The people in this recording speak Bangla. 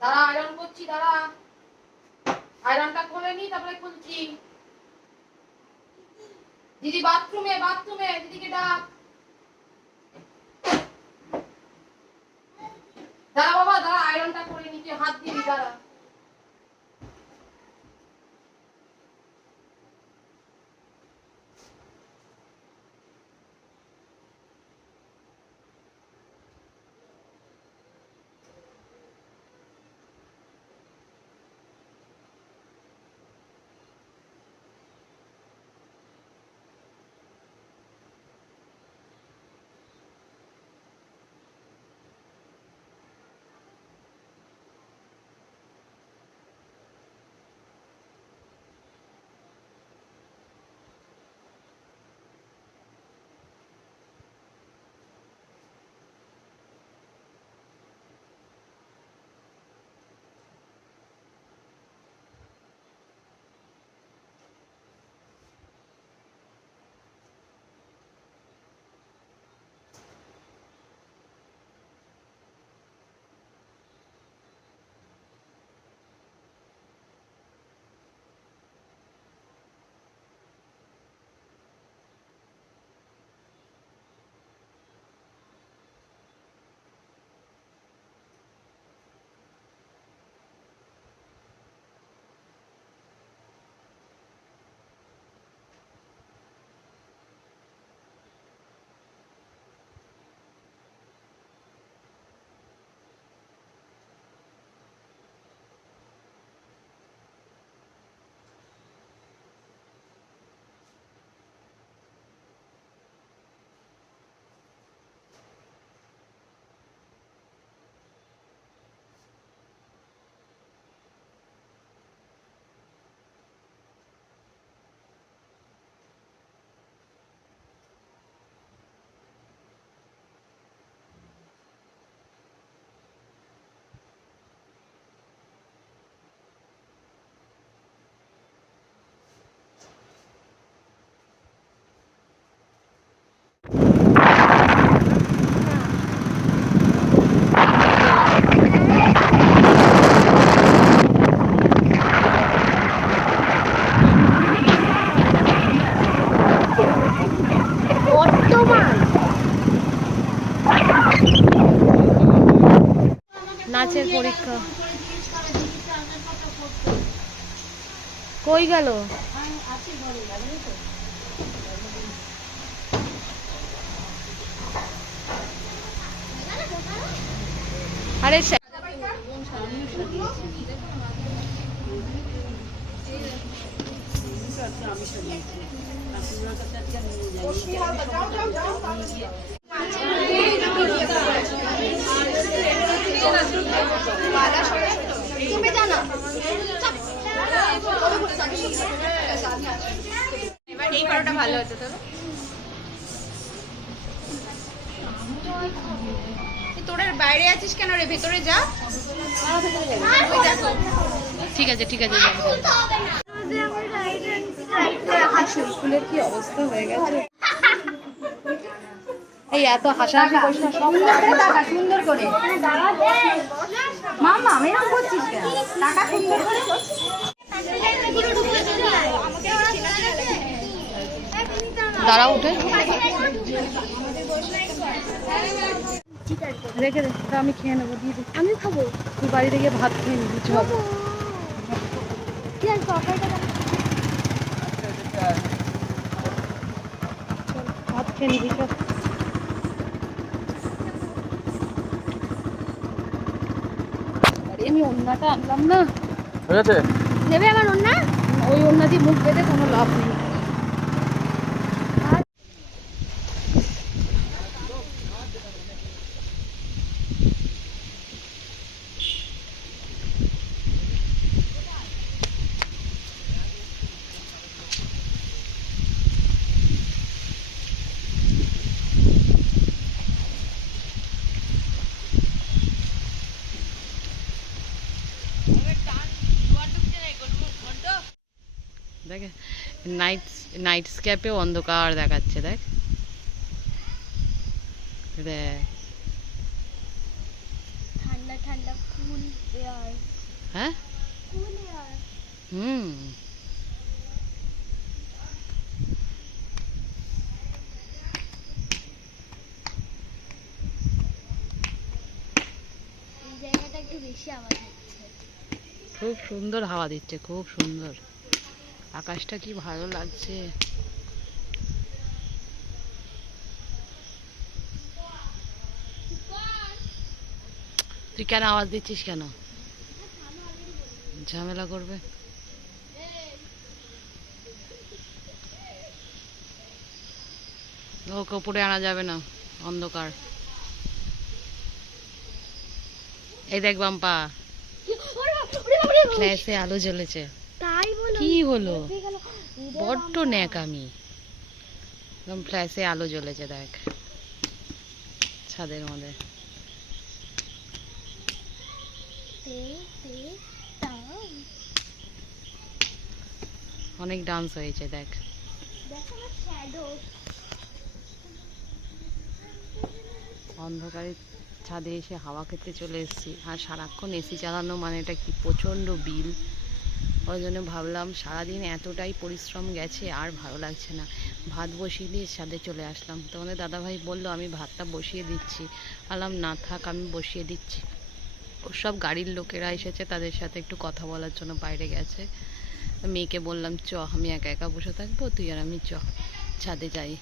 দাঁড়া আয়রন করছি, দাঁড়া। আয়রনটা করে নি, তারপরে খুলছি। দিদি বাথরুমে বাথরুমে দিদিকে ডাক। দাঁড়া বাবা, দাঁড়া আয়রনটা করে নিচে হাত দিবি, দাঁড়া। নাচের পরীক্ষা। কই গেল? আরে সে- এই পরোটা ভালো হতো তবে তোর বাইরে আছিস কেন রে? ভেতরে যা। ঠিক আছে ঠিক আছে যাব। ফুলের কি অবস্থা হয়ে গেছে? এই এত হাসাহাসি করিস না সব সুন্দর করে। মামা টাকা সুন্দর করে। দাঁড়া উঠে। রেখে দে আমি খেয়ে নেব দিয়ে আমি খাব। তুই বাড়িতে গিয়ে ভাত খেয়ে নিবি চল ঠিক আছে ভাত খেয়ে নিবি চল আমি অন্যটা আনলাম না। হয়েছে নেবে আমার অন্য? ওই অন্য দিয়ে মুখ বেঁধে কোনো লাভ নেই। দেখ নাইট নাইট স্ক্যাপে অন্ধকার দেখাচ্ছে দেখ। দেখ। ঠান্ডা ঠান্ডা ঠান্ডা কুল এয়ার হ্যাঁ? কুল এয়ার হুম। খুব সুন্দর হাওয়া দিচ্ছে খুব সুন্দর। আকাশটা কি ভালো লাগছে? তুই কেন আওয়াজ দিচ্ছিস কেন? ঝামেলা করবে? ওকে উপরে আনা যাবে না অন্ধকার। এই দেখ বাম্পা। আলো জ্বলেছে। তাই কি হলো? বড্ড ন্যাক আমি একদম ফ্ল্যাশে আলো জ্বলেছে দেখ। ছাদের মধ্যে। অনেক ডান্স হয়েছে দেখ দেখো। অন্ধকারে ছাদে এসে হাওয়া খেতে চলে এসেছি। আর সারাক্ষণ এসি চালানো মানে এটা কি প্রচণ্ড বিল। ওই জন্য ভাবলাম সারাদিন এতটাই পরিশ্রম গেছে, আর ভালো লাগছে না। ভাত বসিয়ে দিয়ে ছাদে চলে আসলাম। তোমাদের দাদাভাই বলল, আমি ভাতটা বসিয়ে দিচ্ছি। আলাম না থাক, আমি বসিয়ে দিচ্ছি। সব গাড়ির লোকেরা এসেছে, তাদের সাথে একটু কথা বলার জন্য বাইরে গেছে। মেয়েকে বললাম, চ, আমি একা একা বসে থাকব, তুই আর আমি চ, ছাদে যাই।